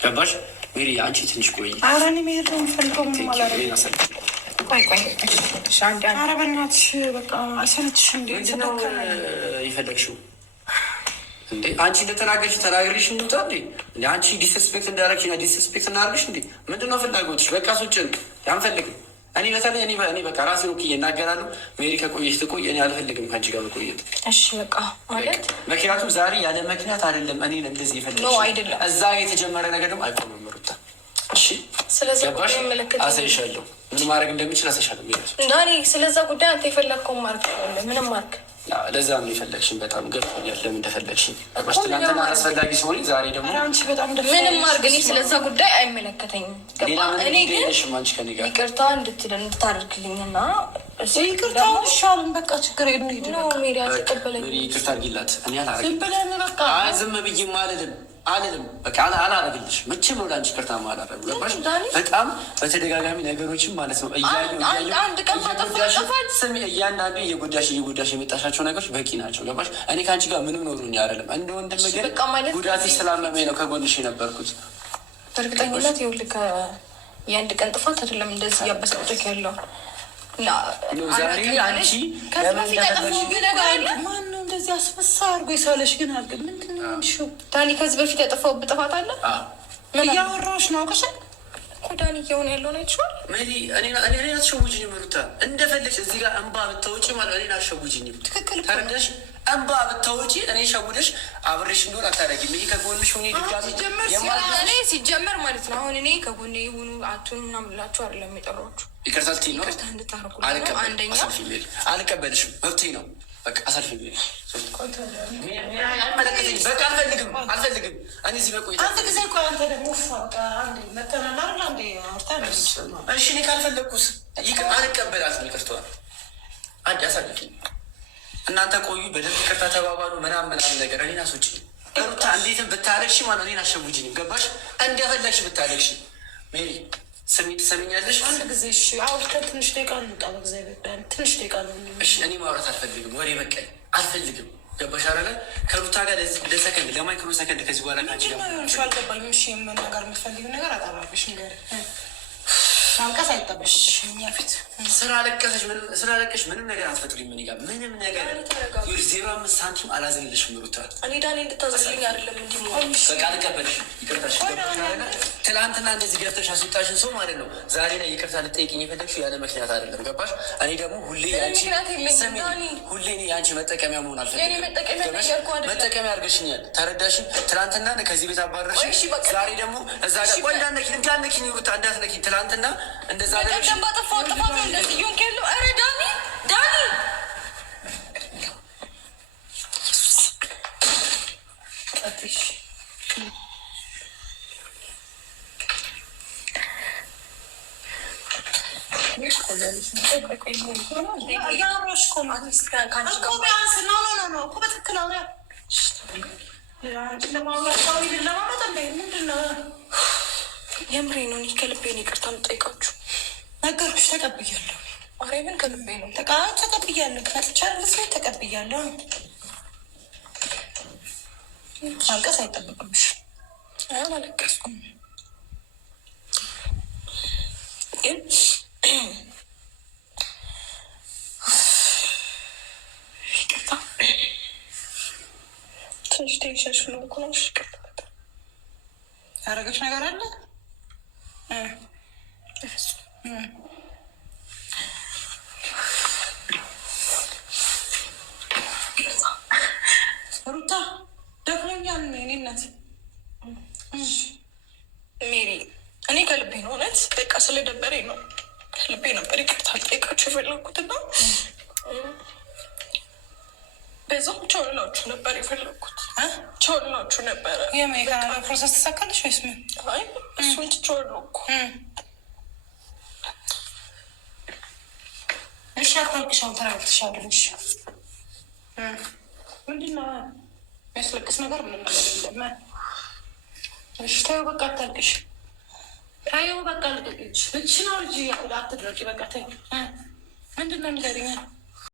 ገባሽ ሜሪ? አንቺ ትንሽ ቆይ። ኧረ እኔ መሄድ ነው የምፈልገው። ምንም አላደርግም። ቆይ ኧረ በእናትሽ በቃ አይሰለችሽ እንዴ? ምንድነው የፈለግሽው እንዴ? አንቺ እንደተናገርሽ ተናገርሽ እንውጣ እንዴ? አንቺ ዲስስፔክት እንዳደረግሽ ዲስስፔክት እናደርግሽ እንዴ? ምንድነው ፍላጎትሽ? በቃ ሱጭን አንፈልግም። እኔ በተለይ እኔ በቃ ራሴ ነው እናገራለሁ። ሜሪ ከቆየሽ ትቆይ፣ እኔ አልፈልግም ከአንቺ ጋር መቆየት። እሺ በቃ ማለት ምክንያቱም ዛሬ ያለ ምክንያት አይደለም እኔ እንደዚህ የፈለግሽ አይደለም። እዛ የተጀመረ ነገር ደግሞ አይቆምም ሩታ። እሺ ስለዚህ ገባሽ? አሳይሻለሁ፣ ምን ማድረግ እንደምችል አሳይሻለሁ። እንዳኔ ስለዛ ጉዳይ አንተ የፈለግከውን ማድረግ ምንም ማድረግ ለዛ ነው የፈለግሽን። በጣም ገብቶኛል ለምን እንደፈለግሽን። ትናንትና አስፈላጊ ሲሆን ዛሬ ደግሞ ምንም ማድረግ እኔ ስለዛ ጉዳይ አይመለከተኝም። እኔ ግን ይቅርታ እንድታደርግልኝና ይቅርታ ሻሉን በቃ ችግር ሜዲያ ተቀበለኝ። ይቅርታ አድርጊላት። እኔ ዝም ብዬም አልልም በቃ አላረግልሽ መቼም ነው ለአንቺ ይቅርታ ማላረግ። ገባሽ? በጣም በተደጋጋሚ ነገሮችን ማለት ነው እያንዳንዱ እየጎዳሽ የመጣሻቸው ነገሮች በቂ ናቸው። ገባሽ? እኔ ከአንቺ ጋር ምንም ኖሩኝ አይደለም እንደ ወንድም ነገር ጉዳትሽ ስላመመኝ ነው ከጎንሽ የነበርኩት። በእርግጠኝነት ይኸውልህ የአንድ ቀን ጥፋት አይደለም እንደዚህ እያበሳጨክ ያለው ዛሬ አንቺ ማነው እንደዚህ አስመሳ አድርጎ የሳለሽ? ግን አልክ ምንድን ነው ዳኒ? ከዚህ በፊት ያጠፋሁበት ጥፋት አለ? እያወራሁሽ ነው አውቀሻል እኮ ዳኒ። እየሆነ ያለውን አይተሽዋል። እኔ አትሸውጂኝም ሩታ፣ እንደፈለግሽ እዚህ ጋር እንባ ብታወጪ ማለት እኔን አትሸውጂኝም። ትክክል ተረዳሽ? እንባ ብታወጪ እኔ ሸውደሽ አብሬሽ እንደሆን አታደርጊም። ይሄ ከጎንሽ ሆኜ ድጋሚ እኔ ሲጀመር ማለት ነው አሁን እኔ ከጎኔ የሆኑ አቱን ምናምን ብላችሁ አይደለም የጠሯችሁ። ይቅርታ ልትይ ነው? አንደኛ አልቀበልሽም፣ መብቴ ነው። በቃ አሳልፊ። በቃ አልፈልግም። እኔ እዚህ በቆይታ እሺ፣ እኔ ካልፈለግኩስ አልቀበላትም። ይቅርታዋል አንድ አሳልፊ። እናንተ ቆዩ፣ በደንብ ይቅርታ ተባባሉ፣ ምናምን ነገር እኔን አስወጪ። ሩታ እንዴትም ብታለቅሺ ማለት እኔን አሸውጂኝም። ገባሽ? እንደፈለግሽ ብታለቅሺ ሜሪ ስሚ፣ ትሰሚኛለሽ? አንድ ጊዜ እሺ፣ አውርተን ትንሽ ደቂቃ እንውጣ። በእግዚአብሔር ትንሽ ደቂቃ ነው። እሺ፣ እኔ ማውራት አልፈልግም፣ ወሬ በቃኝ፣ አልፈልግም። ገባሽ አይደለ? ከሩታ ጋር ለሰከንድ ለማይክሮ ሰከንድ ከዚህ በኋላ ካንቺ ጋር አልገባኝም። እሺ፣ የምን ነገር የምትፈልጊው ነገር አጠራብሽ ነገር ማልቀስ አይጠበቅብሽ። እኛ ፊት ስላለቀሽ ምንም ነገር አትፈጥሪም። እኔ ጋር ምንም ነገር 0.5 ሳንቲም አላዝንልሽም ሩታ። እኔ ዳኔ እንድታዘልኝ አይደለም እንዲ በቃ አልቀበልሽም። ይቅርታሽ ትላንትና እንደዚህ ገብተሽ አስወጣሽን ሰው ማለት ነው። ዛሬ ላይ ይቅርታ ልጠይቅኝ የፈለግሽው ያለ ምክንያት አይደለም። ገባሽ? እኔ ደግሞ ሁሌ ያንቺ መጠቀሚያ መሆን አልፈልግም። መጠቀሚያ አድርገሽኛል። ተረዳሽ? ትላንትና ከዚህ ቤት አባረርሽ። ዛሬ ደግሞ እዛ ጋር ቆይ እንዳትነኪኝ ሩታ፣ እንዳትነኪኝ። ትላንትና እንደዛ ባጠፋው ጥፋት ነው እንደዚህ እየሆንክ ያለው። ኧረ ዳኒ የምሬ ነው። እኔ ከልቤ ነው ይቅርታ የምጠይቃችሁ። ነገርኩሽ፣ ተቀብያለሁ። ማርያምን ከልቤ ነው ተቀብያለሁ። መጥቻለሁ፣ ተቀብያለሁ። ማልቀስ አይጠበቅብሽ። አላለቀስኩም ግን ይቅርታ ትንሽ ቴንሽን ስለሆንኩ ነው። ይቅርታ ያደረገች ነገር አለ ሩታ ደክሞኛል። እኔ እናት ሜሪ፣ እኔ ከልቤ ነው እውነት በቃ ስለደበረኝ ነው። ከልቤ ነበር ይቅርታ ልጠይቃችሁ የፈለግኩት እና በዛም ቻው ልላችሁ ነበር የፈለግኩት። ቻው ልላችሁ ነበረ። ፕሮሰስ ተሳካልሽ ወይስ ምን? አይ እሱን ትቼዋለሁ እኮ። እሺ አታልቅሽ፣ አሁን ተረጋግተሻለሽ። ምንድን ነው የሚያስለቅስ ነገር? ምንም ነገር የለም። እሺ ተይው በቃ አታልቅሽ። ተይው በቃ ልቅቅሽ። ልጅሽ ነው ልጅ አትድረቂ። በቃ ተይው። ምንድን ነው ንገሪኝ።